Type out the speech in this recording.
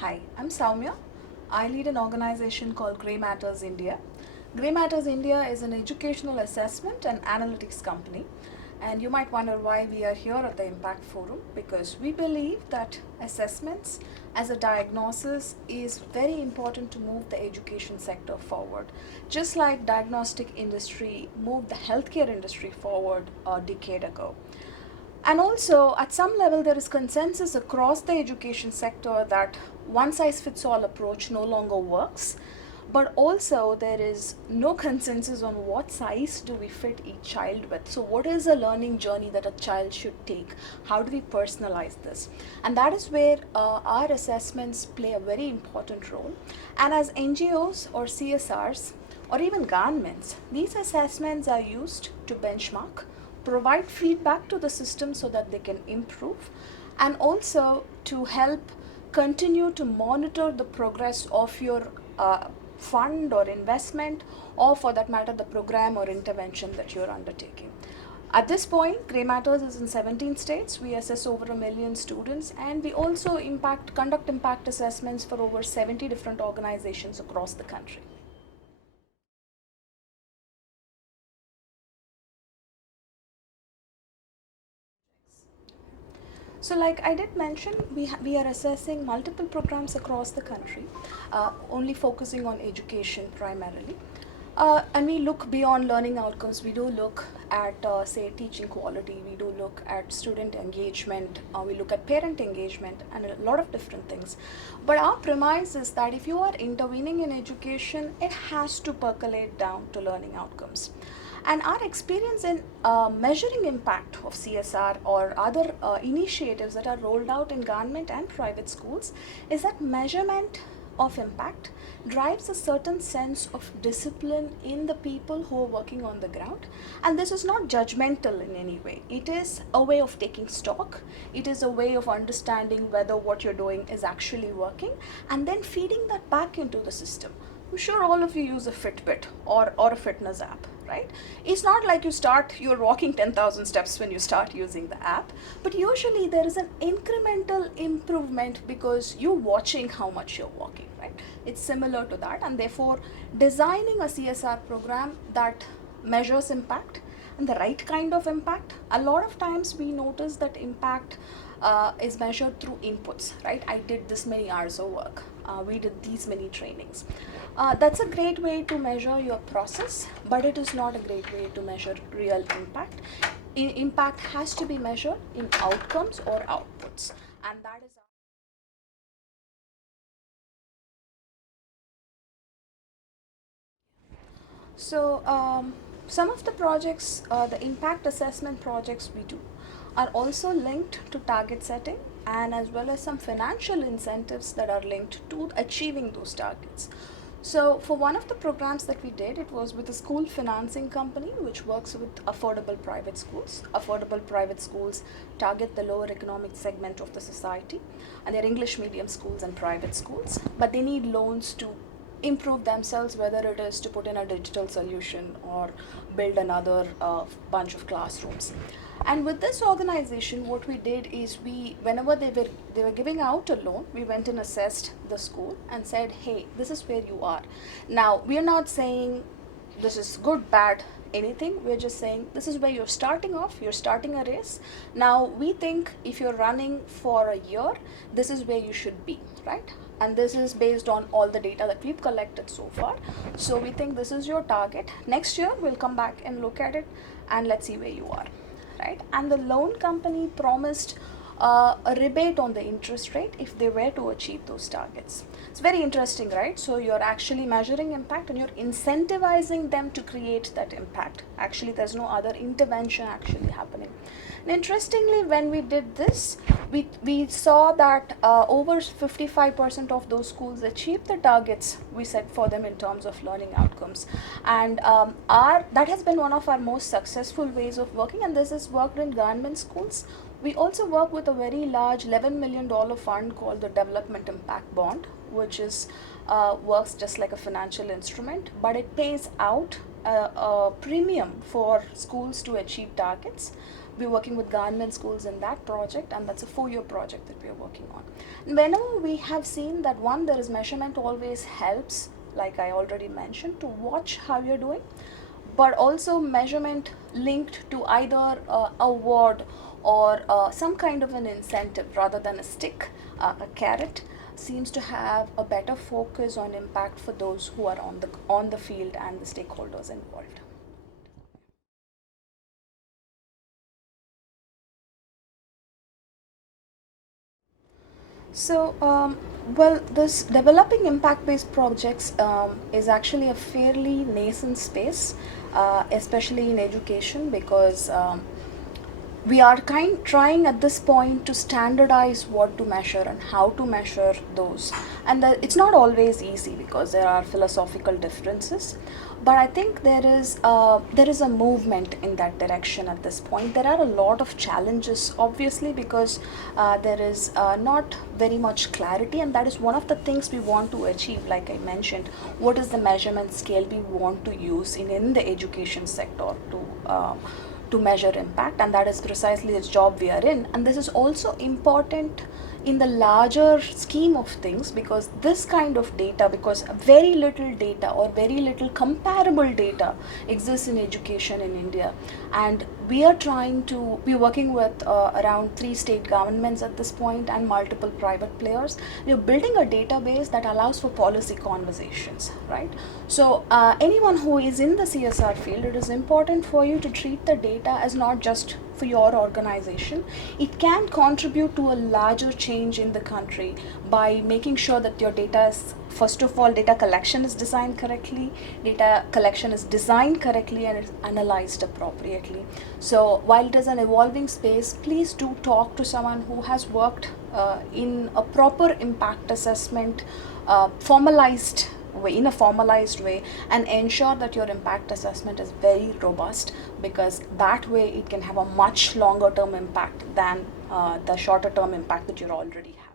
Hi, I'm Sowmya. I lead an organization called Grey Matters India. Grey Matters India is an educational assessment and analytics company. And you might wonder why we are here at the Impact Forum, because we believe that assessments as a diagnosis is very important to move the education sector forward. Just like diagnostic industry moved the healthcare industry forward a decade ago. And also, at some level, there is consensus across the education sector that one size fits all approach no longer works. But also, there is no consensus on what size do we fit each child with. So, what is a learning journey that a child should take? How do we personalize this? And that is where our assessments play a very important role. And as NGOs or CSRs or even governments, these assessments are used to benchmark, provide feedback to the system so that they can improve, and also to help continue to monitor the progress of your fund or investment, or for that matter the program or intervention that you're undertaking. At this point, Grey Matters is in 17 states. We assess over 1 million students, and we also conduct impact assessments for over 70 different organizations across the country. So, like I did mention, we are assessing multiple programs across the country, only focusing on education primarily. And we look beyond learning outcomes. We do look at, say, teaching quality. We do look at student engagement. We look at parent engagement and a lot of different things. But our premise is that if you are intervening in education, it has to percolate down to learning outcomes. And our experience in measuring impact of CSR or other initiatives that are rolled out in government and private schools is that measurement of impact drives a certain sense of discipline in the people who are working on the ground. And this is not judgmental in any way. It is a way of taking stock. It is a way of understanding whether what you're doing is actually working, and then feeding that back into the system. I'm sure all of you use a Fitbit or a fitness app, right? It's not like you're walking 10,000 steps when you start using the app, but usually there is an incremental improvement because you're watching how much you're walking, right? It's similar to that, and therefore designing a CSR program that measures impact and the right kind of impact. A lot of times we notice that impact is measured through inputs, right? I did this many hours of work. We did these many trainings. That's a great way to measure your process, but it is not a great way to measure real impact. Impact has to be measured in outcomes or outputs, and that is. So, some of the projects, the impact assessment projects we do, are also linked to target setting and as well as some financial incentives that are linked to achieving those targets. So, for one of the programs that we did, it was with a school financing company which works with affordable private schools. Affordable private schools target the lower economic segment of the society, and they're English medium schools and private schools, but they need loans to improve themselves, whether it is to put in a digital solution or build another bunch of classrooms. And with this organization, what we did is whenever they were giving out a loan, we went and assessed the school and said, hey, this is where you are now. We are not saying this is good, bad, anything. We're just saying this is where you're starting off. You're starting a race. Now we think if you're running for a year, this is where you should be, right? And this is based on all the data that we've collected so far. So we think this is your target. Next year we'll come back and look at it, and let's see where you are, right? And the loan company promised a rebate on the interest rate if they were to achieve those targets. It's very interesting, right? So you're actually measuring impact and you're incentivizing them to create that impact. Actually, there's no other intervention actually happening. And interestingly, when we did this, we saw that over 55% of those schools achieved the targets we set for them in terms of learning outcomes. And that has been one of our most successful ways of working, and this is worked in government schools. We also work with a very large $11 million fund called the Development Impact Bond, which is works just like a financial instrument, but it pays out a premium for schools to achieve targets. we're working with government schools in that project, and that's a 4-year project that we are working on. And whenever we have seen that, one, there is measurement always helps, like I already mentioned, to watch how you're doing, but also measurement linked to either award or some kind of an incentive rather than a stick, a carrot, seems to have a better focus on impact for those who are on the field and the stakeholders involved. So, well, this developing impact-based projects is actually a fairly nascent space, especially in education, because we are trying at this point to standardize what to measure and how to measure those, and it's not always easy because there are philosophical differences, but I think there is a movement in that direction at this point. There are a lot of challenges, obviously, because there is not very much clarity, and that is one of the things we want to achieve. Like I mentioned, what is the measurement scale we want to use in the education sector to measure impact, and that is precisely the job we are in. And this is also important in the larger scheme of things, because this kind of data, because very little data or very little comparable data exists in education in India, and we are working with around 3 state governments at this point and multiple private players. We are building a database that allows for policy conversations, right? So anyone who is in the CSR field, it is important for you to treat the data as not just for your organization. It can contribute to a larger change in the country by making sure that your data is, first of all, data collection is designed correctly, and it's analyzed appropriately. So while it is an evolving space, please do talk to someone who has worked in a proper impact assessment, in a formalized way, and ensure that your impact assessment is very robust, because that way it can have a much longer term impact than the shorter term impact that you're already having.